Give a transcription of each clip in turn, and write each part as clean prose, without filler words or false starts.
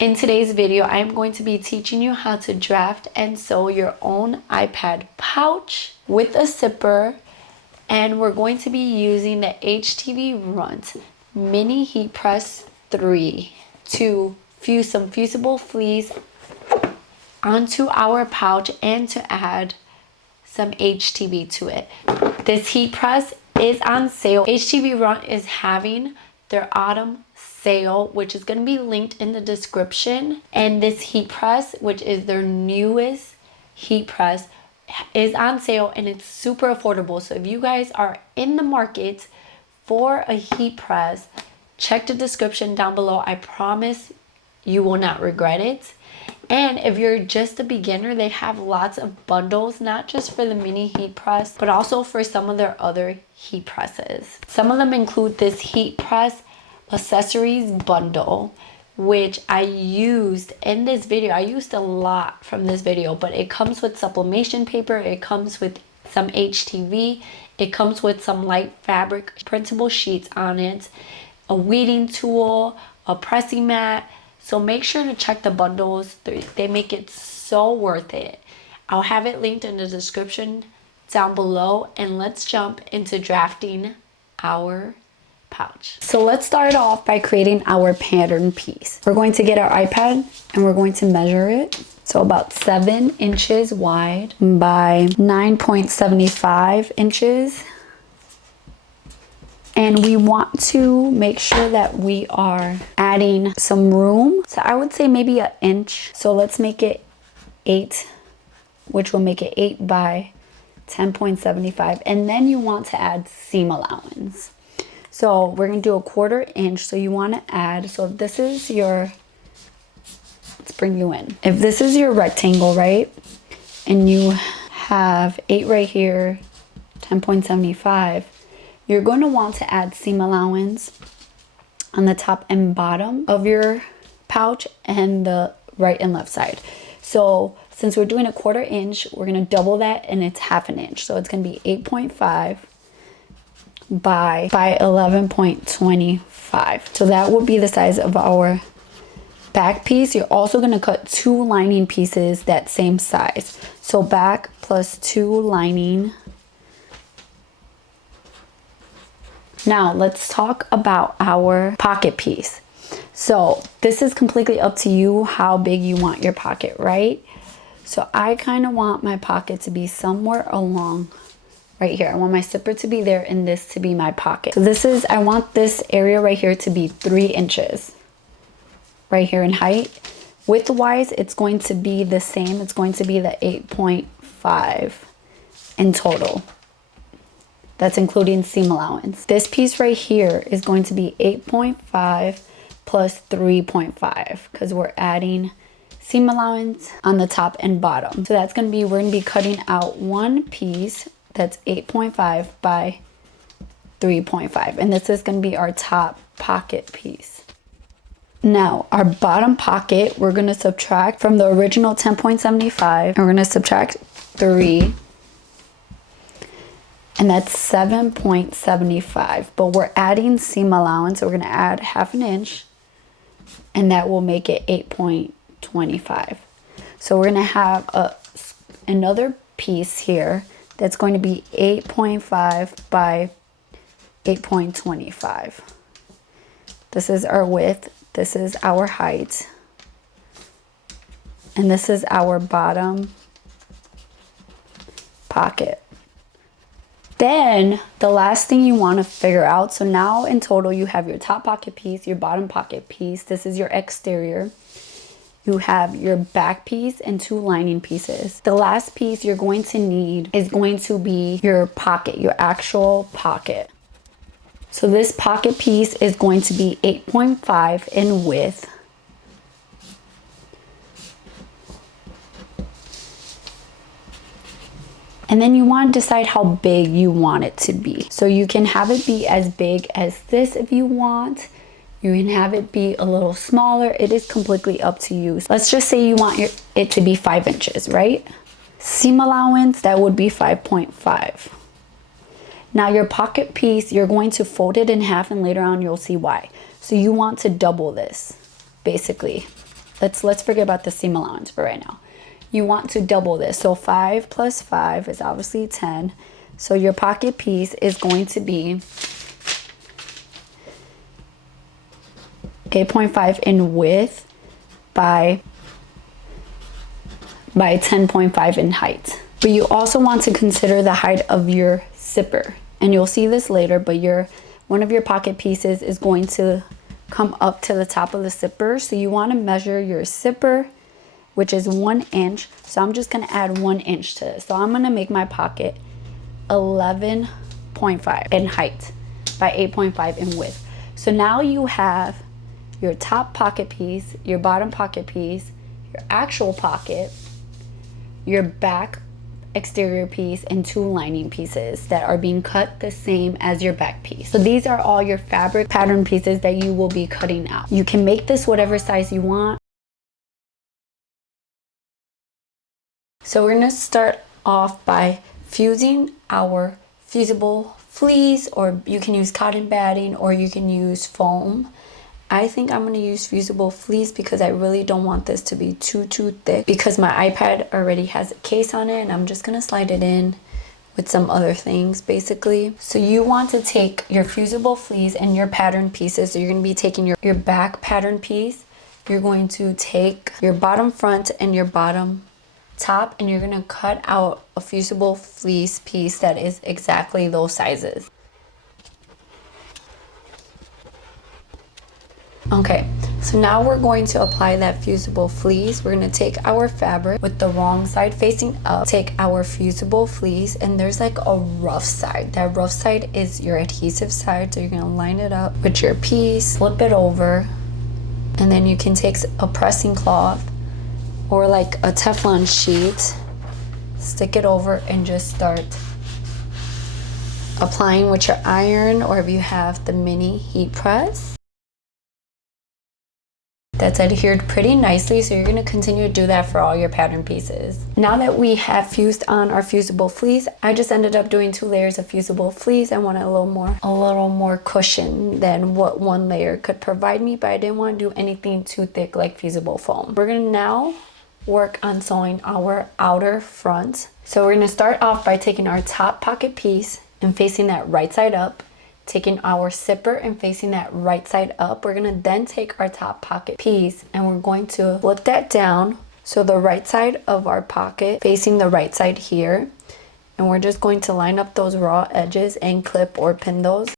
In today's video, I am going to be teaching you how to draft and sew your own iPad pouch with a zipper, and we're going to be using the HTV Ront Mini Heatpress 3 to fuse some fusible fleece onto our pouch and to add some HTV to it. This heat press is on sale. HTV Ront is having their autumn sale, which is going to be linked in the description. And this heat press, which is their newest heat press, is on sale and it's super affordable. So if you guys are in the market for a heat press, check the description down below. I promise you will not regret it. And if you're just a beginner, they have lots of bundles, not just for the mini heat press, but also for some of their other heat presses. Some of them include this heat press accessories bundle, which I used in this video. I used a lot from this video, but it comes with sublimation paper, it comes with some HTV, it comes with some light fabric printable sheets on it, a weeding tool, a pressing mat. So make sure to check the bundles. They make it so worth it. I'll have it linked in the description down below, and let's jump into drafting our pouch. So let's start off by creating our pattern piece. We're going to get our iPad and we're going to measure it. So about 7 inches wide by 9.75 inches. And we want to make sure that we are adding some room. So I would say maybe an inch. So let's make it 8, which will make it 8 by 10.75. And then you want to add seam allowance. So we're going to do a 1/4 inch. So you want to add, so if this is your, let's bring you in. If this is your rectangle, right? And you have 8 right here, 10.75. You're going to want to add seam allowance on the top and bottom of your pouch and the right and left side. So since we're doing a 1/4 inch, we're going to double that and it's 1/2 inch. So it's going to be 8.5 by 11.25. So that would be the size of our back piece. You're also going to cut 2 lining pieces that same size. So back plus 2 lining. Now let's talk about our pocket piece. So this is completely up to you how big you want your pocket, right? So I kind of want my pocket to be somewhere along right here. I want my zipper to be there and this to be my pocket. So this is, I want this area right here to be 3 inches right here in height. Width wise, it's going to be the same. It's going to be the 8.5 in total. That's including seam allowance. This piece right here is going to be 8.5 plus 3.5 because we're adding seam allowance on the top and bottom. So that's going to be, we're going to be cutting out one piece that's 8.5 by 3.5. And this is going to be our top pocket piece. Now our bottom pocket, we're going to subtract from the original 10.75. And we're going to subtract 3. And that's 7.75, but we're adding seam allowance. So we're gonna add 1/2 inch and that will make it 8.25. So we're gonna have another piece here that's going to be 8.5 by 8.25. This is our width, this is our height, and this is our bottom pocket. Then the last thing you want to figure out, so now in total you have your top pocket piece, your bottom pocket piece, this is your exterior. You have your back piece and 2 lining pieces. The last piece you're going to need is going to be your pocket, your actual pocket. So this pocket piece is going to be 8.5 in width. And then you want to decide how big you want it to be. So you can have it be as big as this if you want. You can have it be a little smaller. It is completely up to you. Let's just say you want it to be 5 inches, right? Seam allowance, that would be 5.5. Now your pocket piece, you're going to fold it in half and later on you'll see why. So you want to double this, basically. let's forget about the seam allowance for right now. You want to double this. So 5 plus 5 is obviously 10. So your pocket piece is going to be 8.5 in width by 10.5 in height. But you also want to consider the height of your zipper. And you'll see this later, but one of your pocket pieces is going to come up to the top of the zipper. So you want to measure your zipper, which is 1 inch. So I'm just going to add 1 inch to this. So I'm going to make my pocket 11.5 in height by 8.5 in width. So now you have your top pocket piece, your bottom pocket piece, your actual pocket, your back exterior piece, and 2 lining pieces that are being cut the same as your back piece. So these are all your fabric pattern pieces that you will be cutting out. You can make this whatever size you want. So we're gonna start off by fusing our fusible fleece, or you can use cotton batting, or you can use foam. I think I'm gonna use fusible fleece because I really don't want this to be too thick, because my iPad already has a case on it and I'm just gonna slide it in with some other things basically. So you want to take your fusible fleece and your pattern pieces. So you're gonna be taking your back pattern piece, you're going to take your bottom front and your bottom top, and you're gonna cut out a fusible fleece piece that is exactly those sizes. Okay, so now we're going to apply that fusible fleece. We're gonna take our fabric with the wrong side facing up, take our fusible fleece, and there's like a rough side. That rough side is your adhesive side, so you're gonna line it up with your piece, flip it over, and then you can take a pressing cloth or like a Teflon sheet, stick it over and just start applying with your iron, or if you have the mini heat press. That's adhered pretty nicely, so you're going to continue to do that for all your pattern pieces. Now that we have fused on our fusible fleece, I just ended up doing 2 layers of fusible fleece. I wanted a little more cushion than what 1 layer could provide me, but I didn't want to do anything too thick like fusible foam. We're going to now work on sewing our outer front. So we're going to start off by taking our top pocket piece and facing that right side up, taking our zipper and facing that right side up. We're gonna then take our top pocket piece and we're going to flip that down, so the right side of our pocket facing the right side here, and we're just going to line up those raw edges and clip or pin those.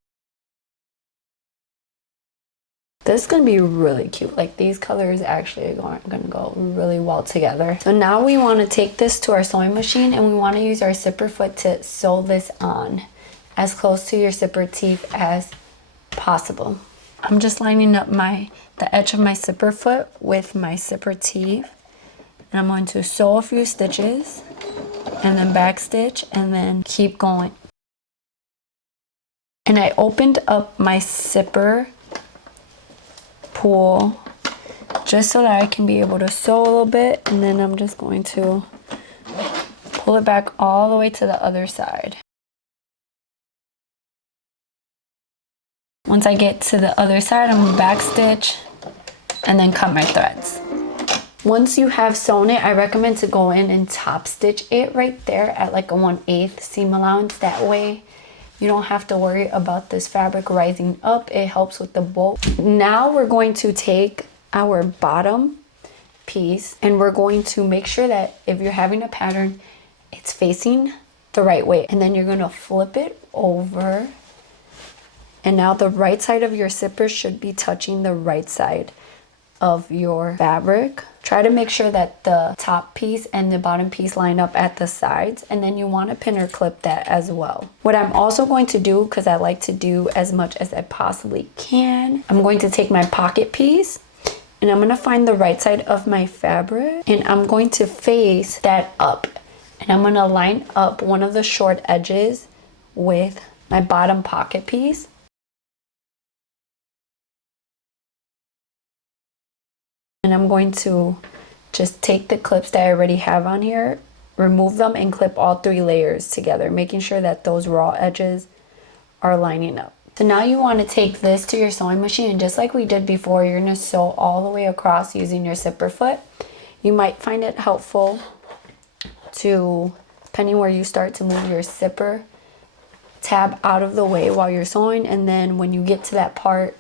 This is gonna be really cute. Like, these colors actually are gonna go really well together. So now we want to take this to our sewing machine and we want to use our zipper foot to sew this on as close to your zipper teeth as possible. I'm just lining up the edge of my zipper foot with my zipper teeth, and I'm going to sew a few stitches and then back stitch and then keep going. And I opened up my zipper pull just so that I can be able to sew a little bit, and then I'm just going to pull it back all the way to the other side. Once I get to the other side, I'm gonna back stitch and then cut my threads. Once you have sewn it, I recommend to go in and top stitch it right there at like a 1/8 seam allowance. That way you don't have to worry about this fabric rising up. It helps with the bulk. Now we're going to take our bottom piece and we're going to make sure that if you're having a pattern, it's facing the right way. And then you're gonna flip it over. And now the right side of your zipper should be touching the right side of your fabric. Try to make sure that the top piece and the bottom piece line up at the sides, and then you want to pin or clip that as well. What I'm also going to do, because I like to do as much as I possibly can, I'm going to take my pocket piece and I'm going to find the right side of my fabric and I'm going to face that up, and I'm going to line up one of the short edges with my bottom pocket piece. And I'm going to just take the clips that I already have on here, remove them, and clip all 3 layers together, making sure that those raw edges are lining up. So now you want to take this to your sewing machine, and just like we did before, you're going to sew all the way across using your zipper foot. You might find it helpful to, depending where you start, to move your zipper tab out of the way while you're sewing, and then when you get to that part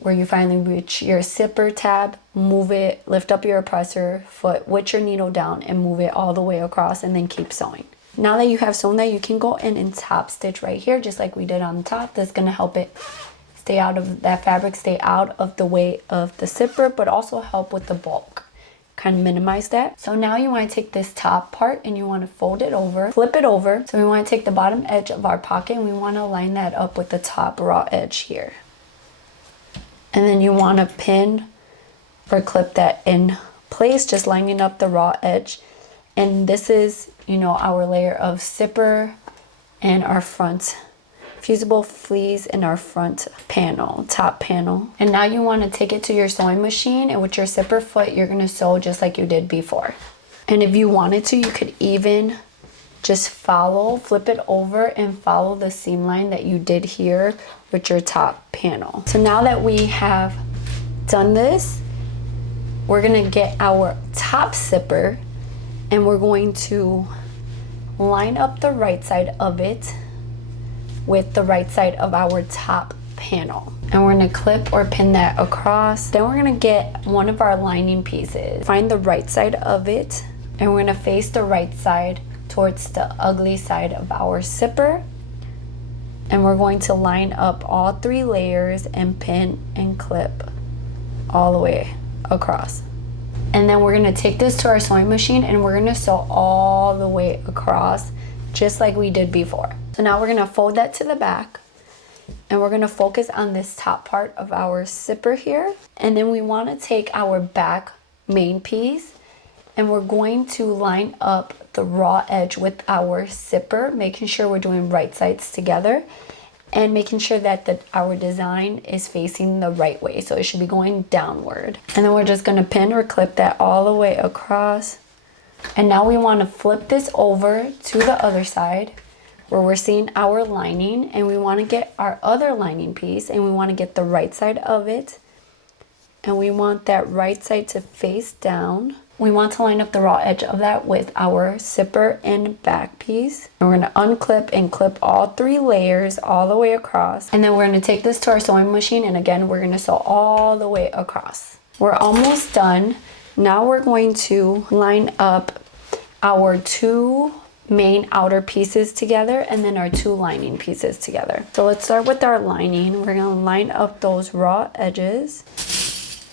where you finally reach your zipper tab, move it, lift up your oppressor foot with your needle down and move it all the way across, and then keep sewing. Now that you have sewn that, you can go in and top stitch right here, just like we did on the top. That's going to help it stay out of that fabric, stay out of the way of the zipper, but also help with the bulk, kind of minimize that. So now you want to take this top part and you want to fold it over, flip it over. So we want to take the bottom edge of our pocket and we want to line that up with the top raw edge here. And then you want to pin or clip that in place, just lining up the raw edge. And this is, you know, our layer of zipper and our front fusible fleece in our front panel, top panel. And now you want to take it to your sewing machine, and with your zipper foot, you're going to sew just like you did before. And if you wanted to, you could even just flip it over and follow the seam line that you did here with your top panel. So now that we have done this, we're going to get our top zipper and we're going to line up the right side of it with the right side of our top panel. And we're going to clip or pin that across. Then we're going to get one of our lining pieces. Find the right side of it, and we're going to face the right side towards the ugly side of our zipper. And we're going to line up all 3 layers and pin and clip all the way across. And then we're going to take this to our sewing machine and we're going to sew all the way across just like we did before. So now we're going to fold that to the back and we're going to focus on this top part of our zipper here. And then we want to take our back main piece and we're going to line up the raw edge with our zipper, making sure we're doing right sides together and making sure that our design is facing the right way. So it should be going downward. And then we're just going to pin or clip that all the way across. And now we want to flip this over to the other side where we're seeing our lining, and we want to get our other lining piece and we want to get the right side of it. And we want that right side to face down. We want to line up the raw edge of that with our zipper and back piece. And we're going to unclip and clip all 3 layers all the way across. And then we're going to take this to our sewing machine, and again, we're going to sew all the way across. We're almost done. Now we're going to line up our 2 main outer pieces together and then our 2 lining pieces together. So let's start with our lining. We're going to line up those raw edges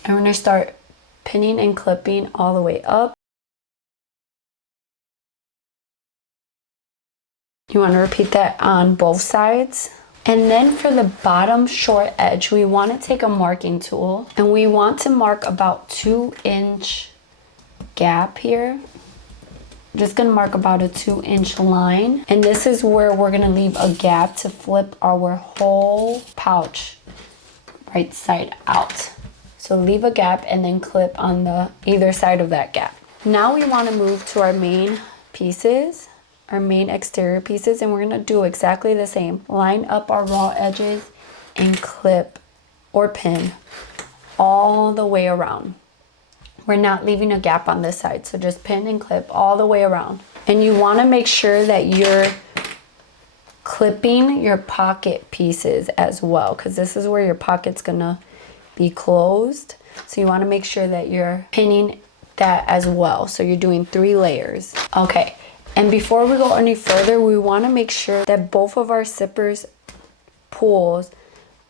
and we're going to start pinning and clipping all the way up. You want to repeat that on both sides. And then for the bottom short edge, we want to take a marking tool and we want to mark about 2-inch gap here. I'm just going to mark about a 2-inch line. And this is where we're going to leave a gap to flip our whole pouch right side out. So leave a gap and then clip on the either side of that gap. Now we want to move to our main pieces, our main exterior pieces, and we're going to do exactly the same. Line up our raw edges and clip or pin all the way around. We're not leaving a gap on this side, so just pin and clip all the way around. And you want to make sure that you're clipping your pocket pieces as well, because this is where your pocket's gonna be closed. So you want to make sure that you're pinning that as well. So you're doing 3 layers. Okay, and before we go any further, we want to make sure that both of our zippers pulls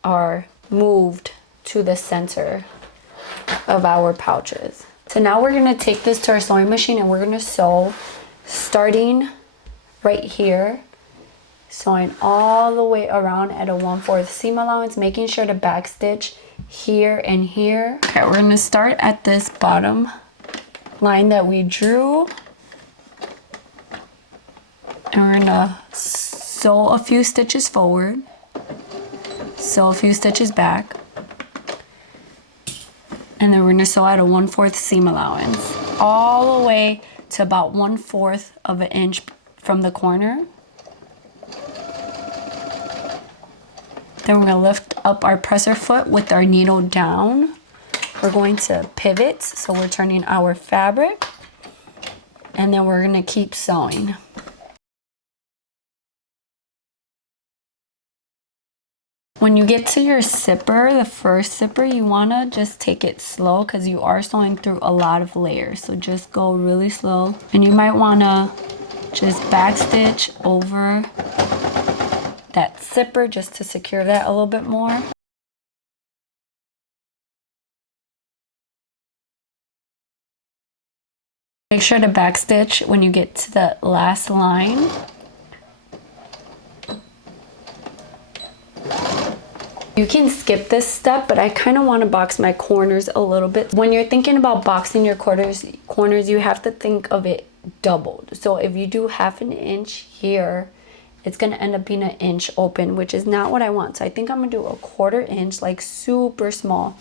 are moved to the center of our pouches. So now we're going to take this to our sewing machine and we're going to sew starting right here, sewing all the way around at a 1/4 seam allowance, making sure to back stitch here and here. Okay, we're going to start at this bottom line that we drew, and we're going to sew a few stitches forward, sew a few stitches back, and then we're going to sew at a 1/4 seam allowance all the way to about 1/4 of an inch from the corner. Then we're gonna lift up our presser foot with our needle down. We're going to pivot, so we're turning our fabric, and then we're gonna keep sewing. When you get to your zipper, the first zipper, you wanna just take it slow because you are sewing through a lot of layers. So just go really slow. And you might wanna just backstitch over that zipper just to secure that a little bit more. Make sure to backstitch when you get to the last line. You can skip this step, but I kind of want to box my corners a little bit. When you're thinking about boxing your corners, you have to think of it doubled. So if you do 1/2 inch here, it's going to end up being 1 inch open, which is not what I want. So I think I'm going to do 1/4 inch, like super small.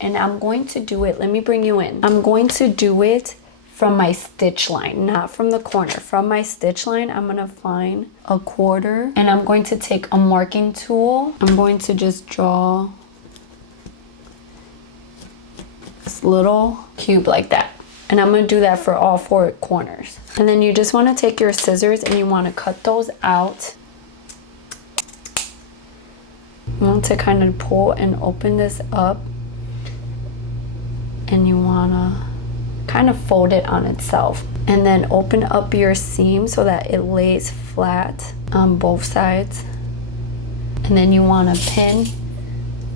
And I'm going to do it, let me bring you in. I'm going to do it from my stitch line, not from the corner. From my stitch line, I'm gonna find 1/4, and I'm going to take a marking tool. I'm going to just draw this little cube like that. And I'm gonna do that for all 4 corners. And then you just wanna take your scissors and you wanna cut those out. You want to kind of pull and open this up. And you wanna kind of fold it on itself, and then open up your seam so that it lays flat on both sides. And then you want to pin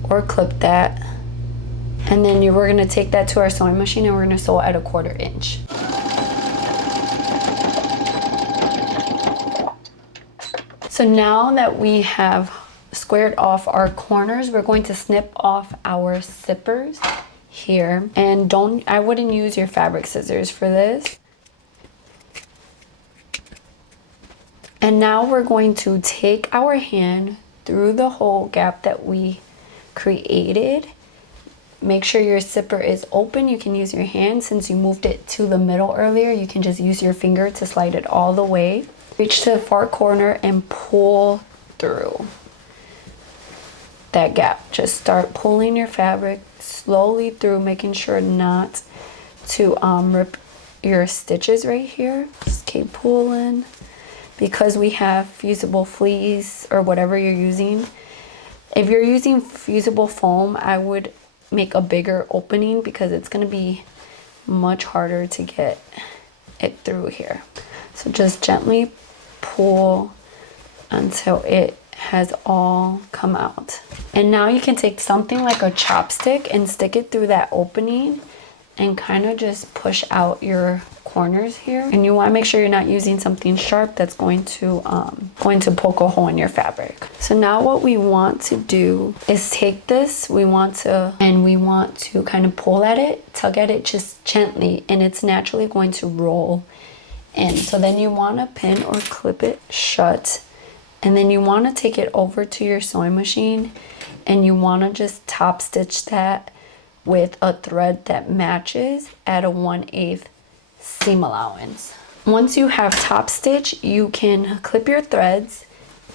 or clip that, and then we're going to take that to our sewing machine and we're going to sew at 1/4 inch. So now that we have squared off our corners, we're going to snip off our zippers here, and I wouldn't use your fabric scissors for this. And now we're going to take our hand through the hole gap that we created. Make sure your zipper is open. You can use your hand. Since you moved it to the middle earlier, you can just use your finger to slide it all the way. Reach to the far corner and pull through that gap. Just start pulling your fabric slowly through, making sure not to rip your stitches right here. Just keep pulling. Because we have fusible fleece or whatever you're using, if you're using fusible foam, I would make a bigger opening because it's going to be much harder to get it through here. So just gently pull until it has all come out. And now you can take something like a chopstick and stick it through that opening and kind of just push out your corners here. And you want to make sure you're not using something sharp that's going to poke a hole in your fabric. So now what we want to do is take this, we want to kind of pull at it, tug at it just gently, and it's naturally going to roll in. So then you want to pin or clip it shut. And then you want to take it over to your sewing machine and you want to just top stitch that with a thread that matches at a 1/8 seam allowance. Once you have top stitch, you can clip your threads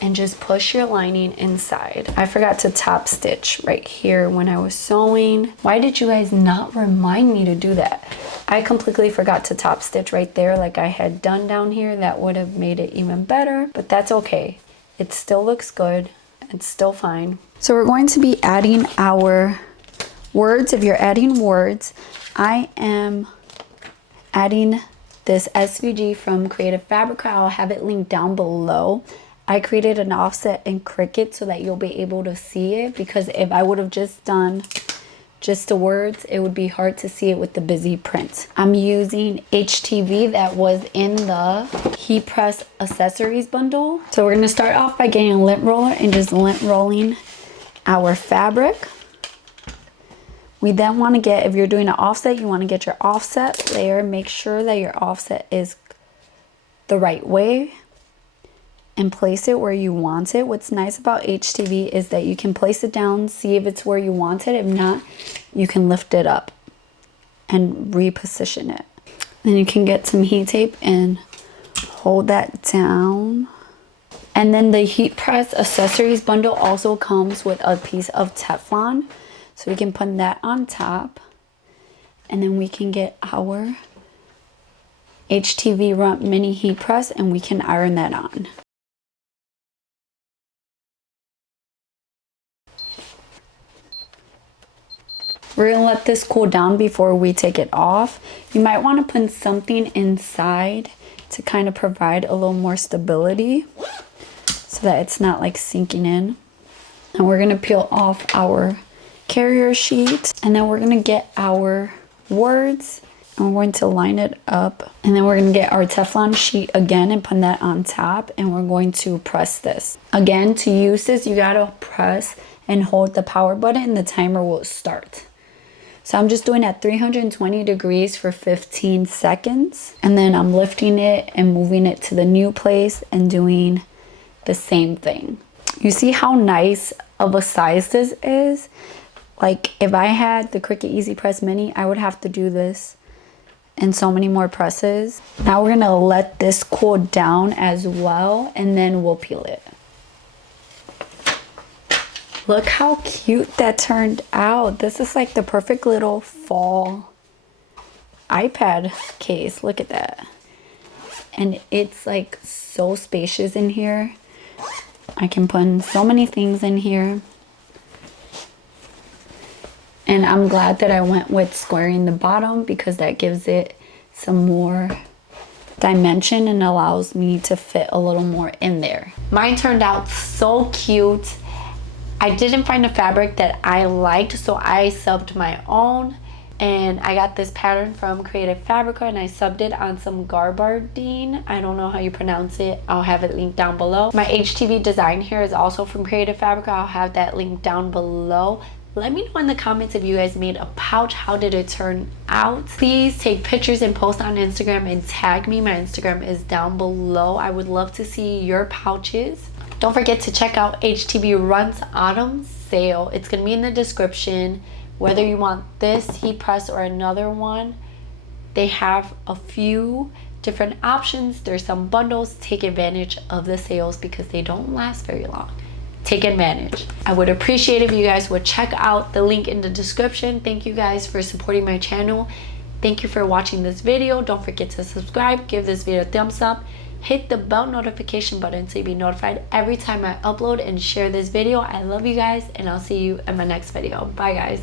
and just push your lining inside. I forgot to top stitch right here when I was sewing. Why did you guys not remind me to do that? I completely forgot to top stitch right there like I had done down here. That would have made it even better, but that's okay. It still looks good. It's still fine. So we're going to be adding our words. If you're adding words, I am adding this SVG from Creative Fabric. I'll have it linked down below. I created an offset in Cricut so that you'll be able to see it, because if I would have just done just the words, it would be hard to see it with the busy print. I'm using HTV that was in the Heatpress accessories bundle. So we're going to start off by getting a lint roller and just lint rolling our fabric. We then want to get, if you're doing an offset, you want to get your offset layer. Make sure that your offset is the right way and place it where you want it. What's nice about HTV is that you can place it down, see if it's where you want it. If not, you can lift it up and reposition it. Then you can get some heat tape and hold that down. And then the heat press accessories bundle also comes with a piece of Teflon. So we can put that on top. And then we can get our HTV Ront Mini Heatpress and we can iron that on. We're gonna let this cool down before we take it off. You might want to put something inside to kind of provide a little more stability so that it's not like sinking in. And we're gonna peel off our carrier sheet, and then we're gonna get our words and we're going to line it up, and then we're gonna get our Teflon sheet again and put that on top, and we're going to press this. Again, to use this, you gotta press and hold the power button and the timer will start. So I'm just doing at 320 degrees for 15 seconds. And then I'm lifting it and moving it to the new place and doing the same thing. You see how nice of a size this is? Like if I had the Cricut Easy Press Mini, I would have to do this and so many more presses. Now we're gonna let this cool down as well, and then we'll peel it. Look how cute that turned out. This is like the perfect little fall iPad case. Look at that. And it's like so spacious in here. I can put so many things in here. And I'm glad that I went with squaring the bottom because that gives it some more dimension and allows me to fit a little more in there. Mine turned out so cute. I didn't find a fabric that I liked, so I subbed my own. And I got this pattern from Creative Fabrica and I subbed it on some garbardine. I don't know how you pronounce it. I'll have it linked down below. My HTV design here is also from Creative Fabrica. I'll have that linked down below. Let me know in the comments if you guys made a pouch. How did it turn out? Please take pictures and post on Instagram and tag me. My Instagram is down below. I would love to see your pouches. Don't forget to check out HTVRont's autumn sale. It's going to be in the description. Whether you want this heat press or another one, they have a few different options. There's some bundles. Take advantage of the sales because they don't last very long. Take advantage. I would appreciate if you guys would check out the link in the description. Thank you guys for supporting my channel. Thank you for watching this video. Don't forget to subscribe, give this video a thumbs up, hit the bell notification button so you'll be notified every time I upload and share this video. I love you guys and I'll see you in my next video. Bye guys.